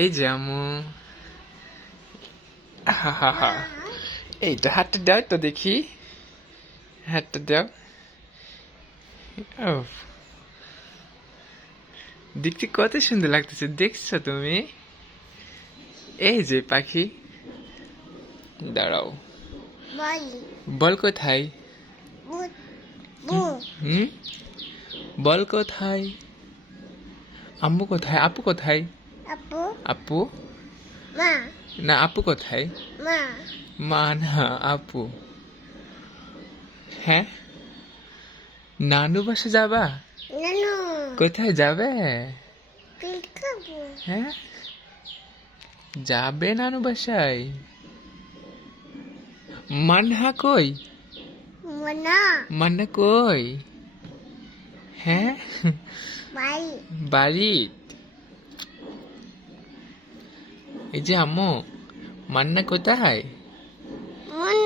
এই যে আম্মু, এইটা হাতটা দাও তো দেখি, হাতটা দাও। উফ, দেখতে কত সুন্দর লাগতেছে, দেখছো তুমি? এই যে পাখি, দাঁড়াও, বল কোথায়? হুম, বল কোথায়? আম্মু কোথায়? আপু কোথায়? আপু না, আপু কোথায়? মা না, আপু। হ্যাঁ, নানু বাসা যাবা? কোথায় যাবে? হ্যাঁ, যাবে নানু বাসায়? মানহা কই? মান্না কই? হ্যাঁ, বাড়ি। এই যে আম্মু, মান্না কোথায়?